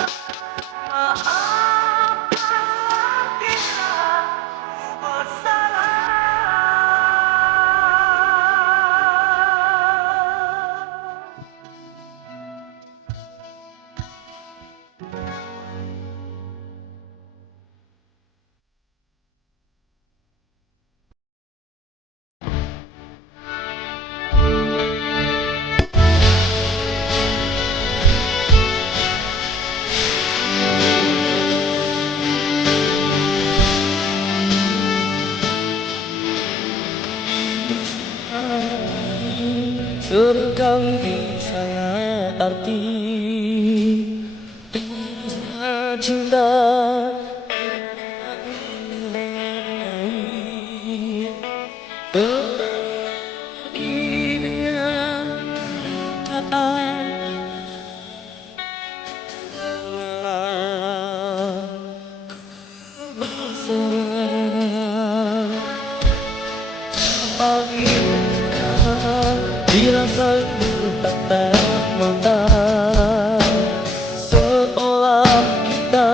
Maaf bila bersalah. Berganti sangat arti cinta. Bila selalu tatap mata, seolah kita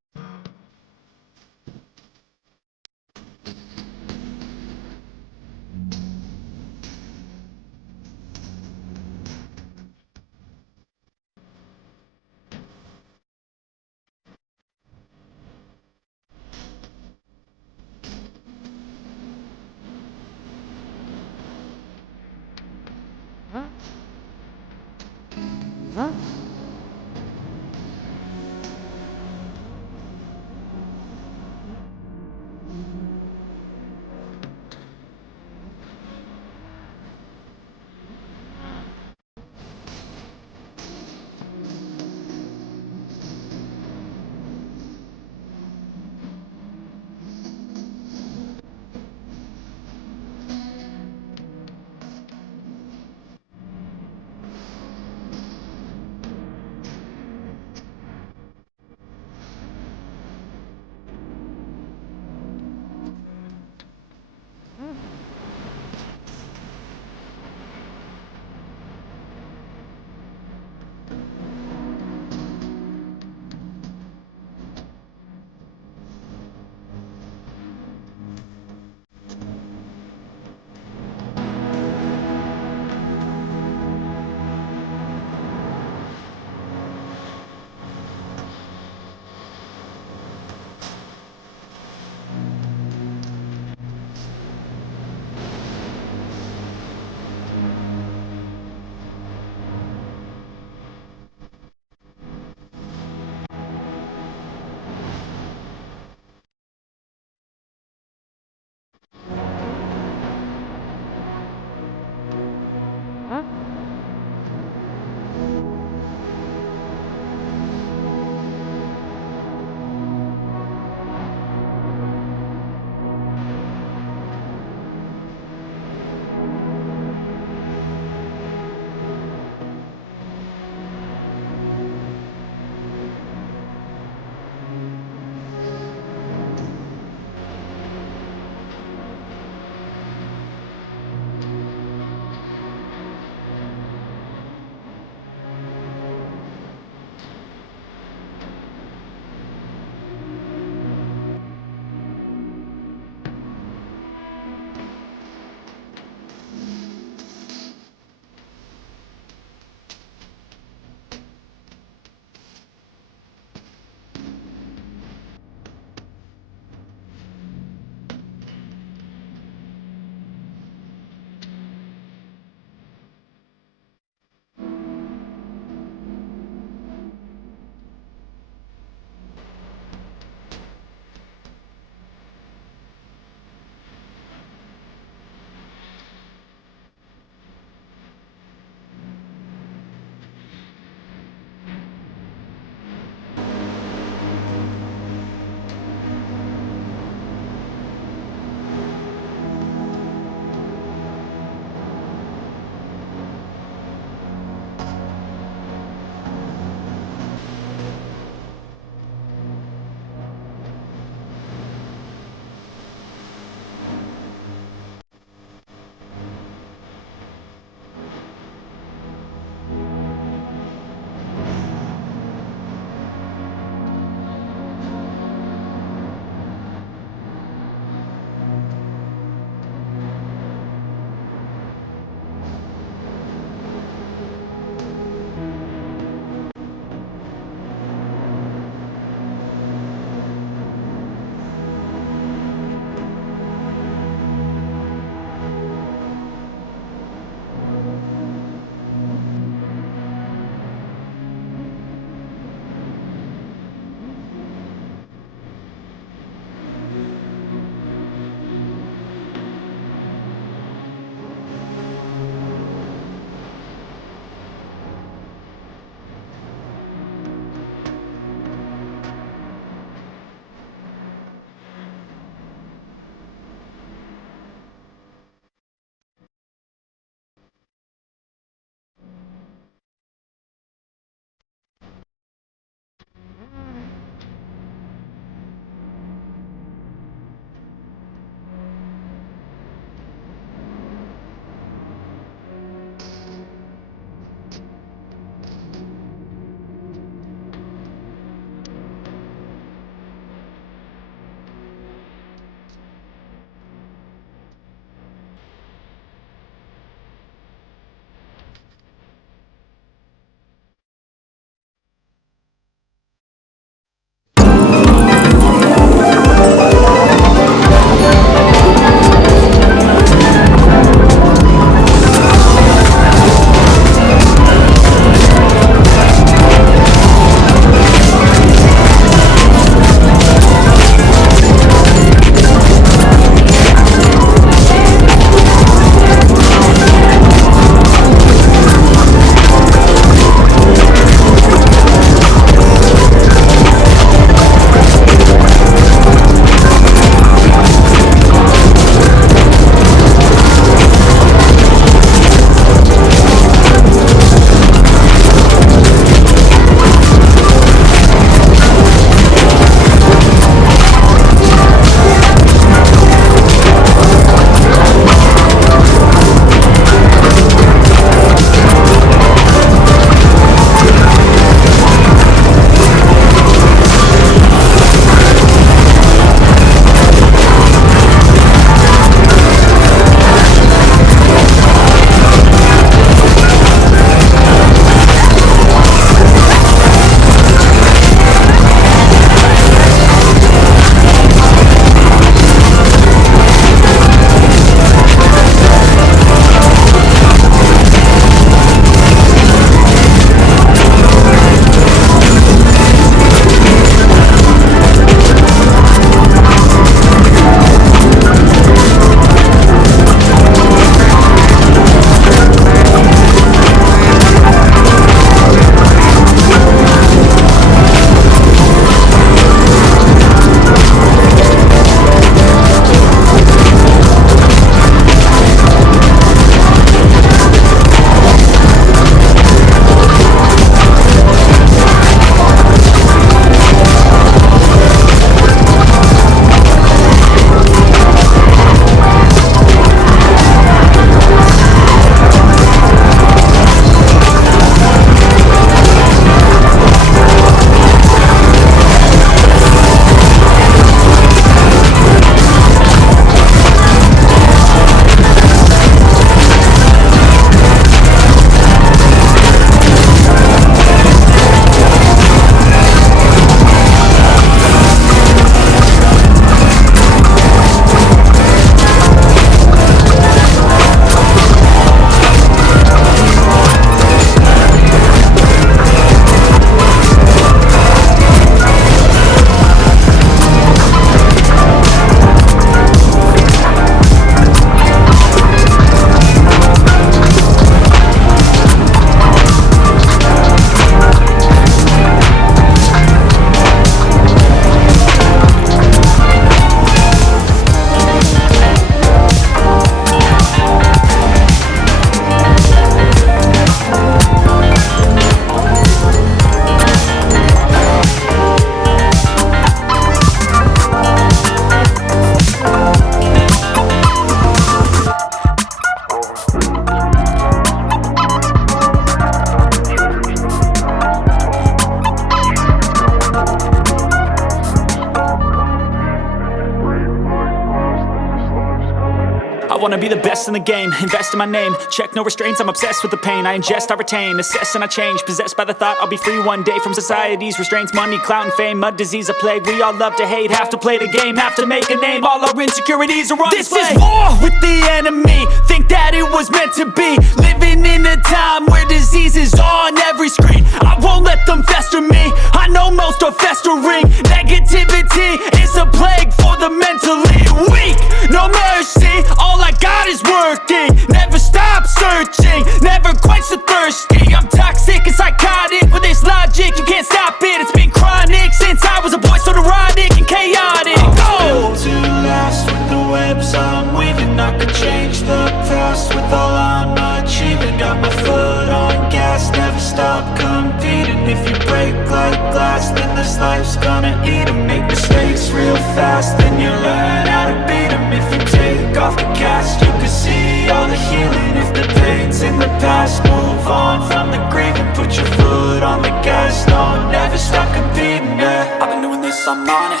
wanna be the best in the game, invest in my name, check no restraints, I'm obsessed with the pain. I ingest, I retain, assess and I change, possessed by the thought I'll be free one day from society's restraints. Money, clout and fame, mud, disease, a plague. We all love to hate, have to play the game, have to make a name. All our insecurities are on display. This is war with the enemy, think that it was meant to be. Living in a time where disease is on every screen. I won't let them fester me, I know most are festering. Negativity is a plague for the mentally weak. No mercy, all I got is working. Never stop searching, never quite so thirsty. I'm toxic and psychotic with this logic, you can't stop it. It's been chronic since I was a boy, so neurotic and chaotic. I'm built to last with the webs I'm weaving. I could change the past with all I'm achieving. Got my foot on gas, never stop competing. If you break like glass, then this life's gonna eat 'em. Make mistakes real fast, then you learn how to beat 'em. If you take off the cast, you can see all the healing. If the pain's in the past, move on from the grieving. Put your foot on the gas, no, never stop competing, yeah. I've been doing this, I'm on it,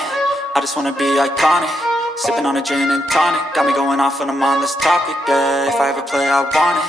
I just wanna be iconic. Sipping on a gin and tonic, got me going off when I'm on this topic, yeah. If I ever play, I want it,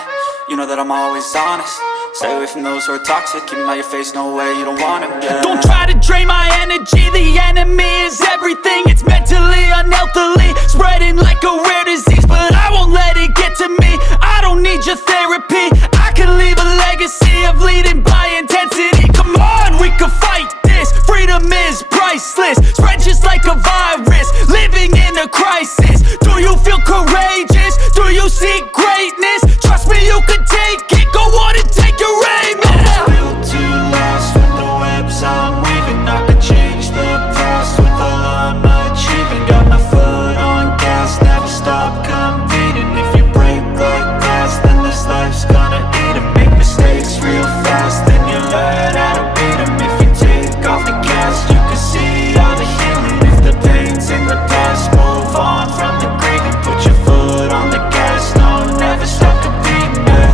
you know that I'm always honest. Stay away from those who are toxic, keep them out your face, no way, you don't want it, yeah. Don't try to drain my energy, the enemy is everything. It's mentally, unhealthily, spreading like a rare disease. But I won't let it get to me, I don't need your therapy. I can leave a legacy of leading by intensity. Come on, we can fight this, freedom is priceless. Spread just like a virus, living in a crisis. Do you feel courageous? Do you seek greatness? Trust me, you can take it, go on and take your aim, yeah. I'm built to last with the webs I'm weaving. I could change the past with all I'm achieving. Got my foot on gas, never stop competing. If you break like glass, then this life's gonna eat 'em. Make mistakes real fast, then you learn how to beat 'em. If you take off the cast, you can see all the healing. If the pain's in the past, move on from the grieving. Put your foot on the gas, no, never stop competing, yeah.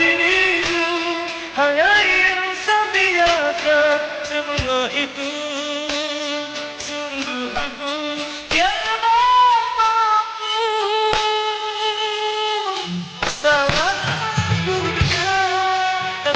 Diriku hanya ingin sebiarkan semua itu. Sungguh aku tiada mampu. Salah aku katakan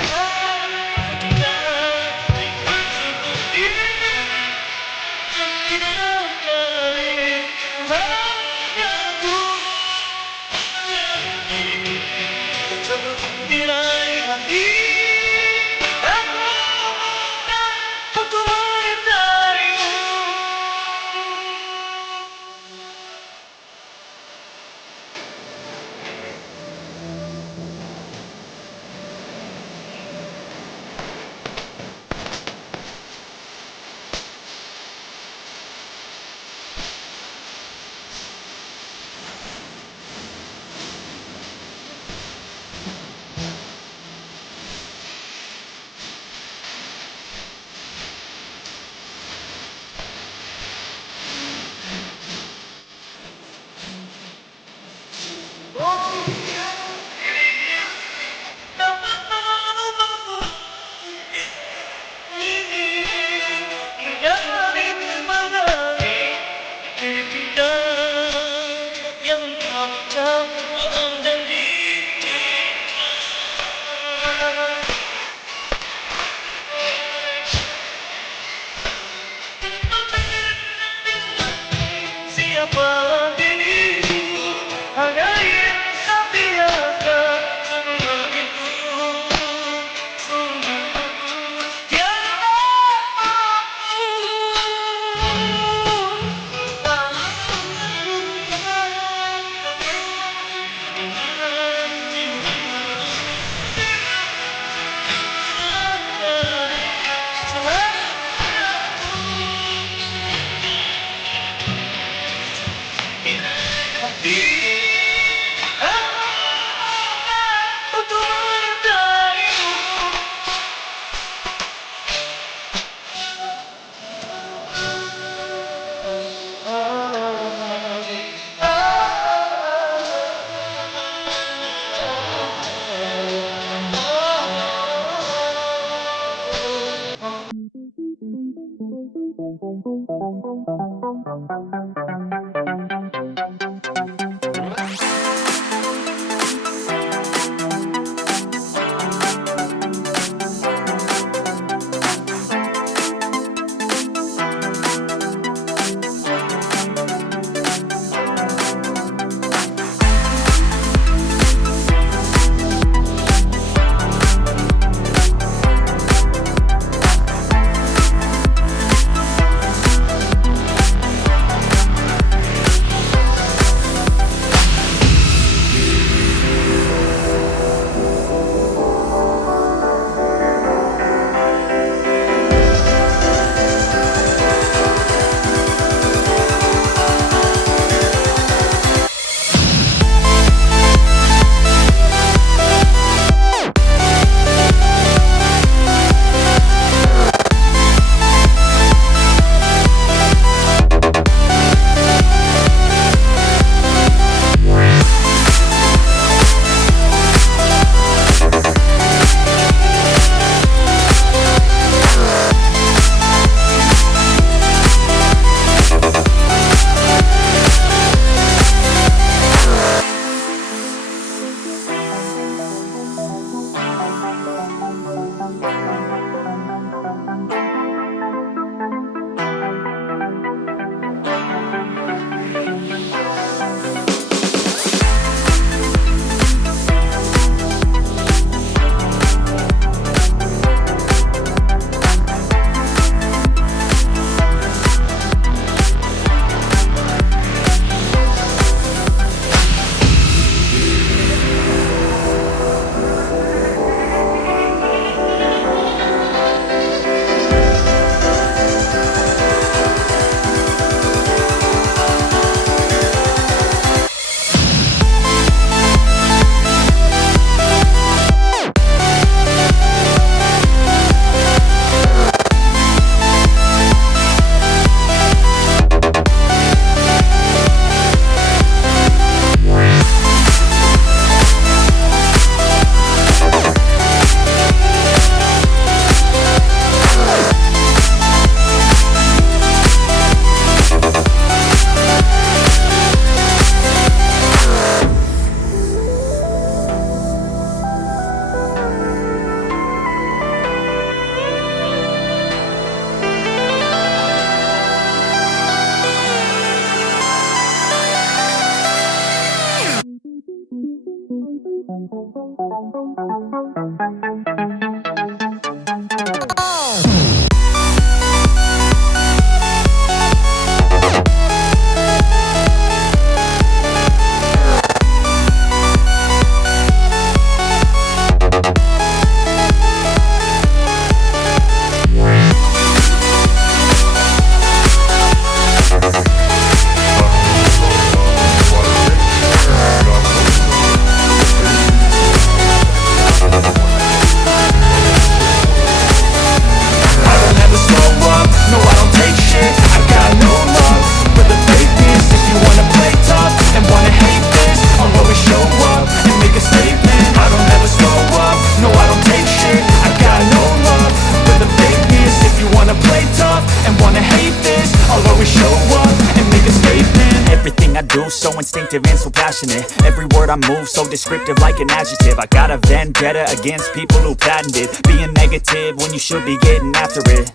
Everything I do, so instinctive and so passionate. Every word I move, so descriptive like an adjective. I got a vendetta against people who patented being negative when you should be getting after it.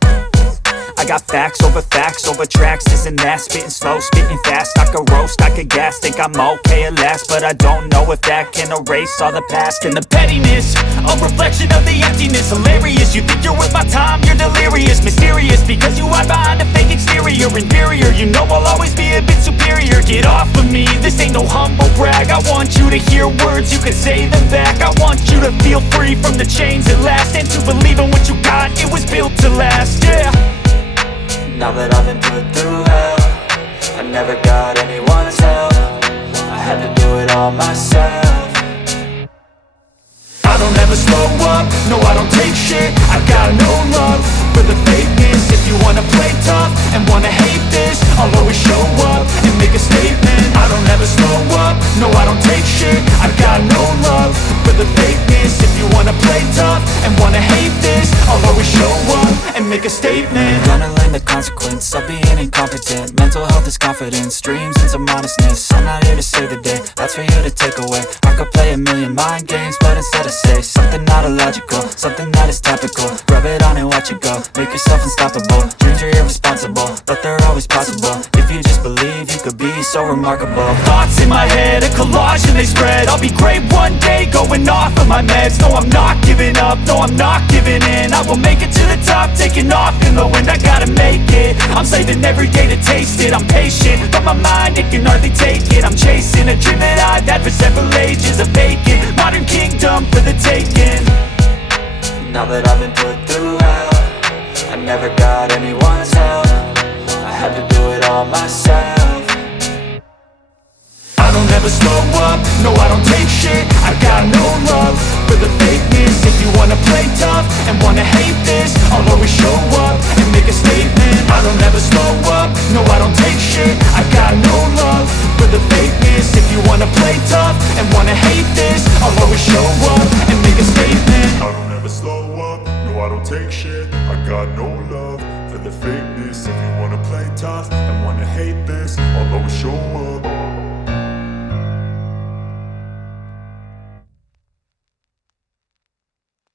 I got facts over tracks, this and that. Spitting slow, spitting fast, I could roast, I could gas. Think I'm okay at last, but I don't know if that can erase all the past. And the pettiness, a reflection of the emptiness. Hilarious, you think you're worth my time, you're delirious. Mysterious, because you hide behind a fake exterior. Inferior, you know I'll always be a bit superior. Get off of me, this ain't no humble brag. I want you to hear words, you can say them back. I want you to feel free from the chains at last, and to believe in what you got, it was built to last, yeah. Now that I've been put through hell, I never got anyone's help. I had to do it all myself. I don't ever slow up, no I don't take shit. I got no love for the fakeness. If you wanna play tough and wanna hate this, I'll always show up and make a statement. I don't ever slow up, no I don't take shit. I got no love for the fakeness. If you wanna play tough and wanna hate this, I'll always show up and make a statement. Gonna learn the consequence of being incompetent. Mental health is confidence, dreams into modestness. I'm not here to save the day, that's for you to take away. I could play a million mind games, but instead I say something not illogical, something that is topical. Rub it on and watch it go, make yourself unstoppable. Dreams are irresponsible, but they're always possible. If you just believe, you could be so remarkable. Thoughts in my head, a collage and they spread. I'll be great one day, going off of my meds. No, I'm not giving up, no, I'm not giving in. I will make it to the top, taking off in the wind. I gotta make it, I'm saving every day to taste it. I'm patient, but my mind, it can hardly take it. I'm chasing a dream that I've had for several ages. A vacant, modern kingdom for the taking. Now that I've been put through hell, I never got anyone's help. I had to do it all myself. I don't ever slow up, no I don't take shit. I got no love for the fakeness. If you wanna play tough and wanna hate this, I'll always show up and make a statement. I don't ever slow up, no I don't take shit. I got no love for the fakeness. If you wanna play tough and wanna hate this, I'll always show up and make a statement. I don't ever slow up, no I don't take shit. I got no love for the fakeness. If you wanna play tough and wanna hate this, I'll always show up.